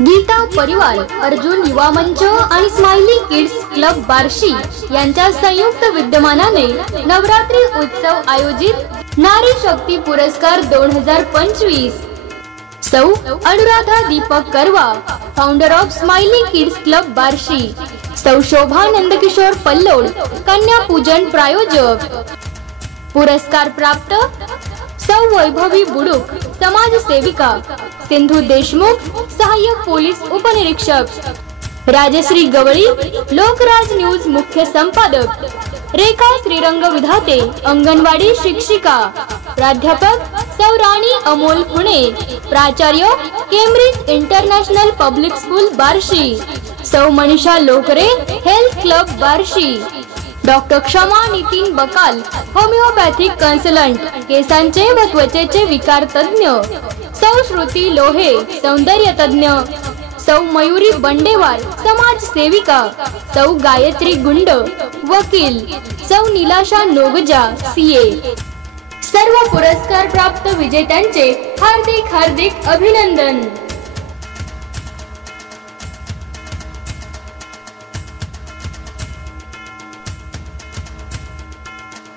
गीता परिवार, अर्जुन युवा मंच आणि स्माइली किड्स क्लब बार्शी यांच्या संयुक्त विद्यमानाने नवरात्री उत्सव आयोजित नारी शक्ती पुरस्कार 2025 सौ अनुराधा दीपक करवा, founder of smiley kids club Barshi, सौ शोभा नंदकिशोर पल्लोड, कन्या पूजन प्रायोजक, पुरस्कार प्राप्त सौ वैभवी बुडुक, समाज सेविका, सिंधू देशमुख, सहाय्यक पोलीस उपनिरीक्षक, राजश्री गवळी, लोकराज न्यूज मुख्य संपादक, रेखा श्रीरंग विधाते, अंगणवाडी शिक्षिका, प्राध्यापक सौ राणी अमोल पुणे, प्राचार्य Cambridge international public school Barshi, सौ Manisha Lokare, health club Barshi, doctor Kshama Nitin Bakal, homoeopathic consultant, केसांचे व त्वचेचे विकार तज्ञ, सौ श्रुती लोहे, सौंदर्य तज्ञ, सौ मयुरी बंडेवार, समाज सेविका, सौ गायत्री गुंड, वकील, सौ नीलाशा नोगजा, सीए। सर्व पुरस्कार प्राप्त विजेत्यांचे हार्दिक अभिनंदन।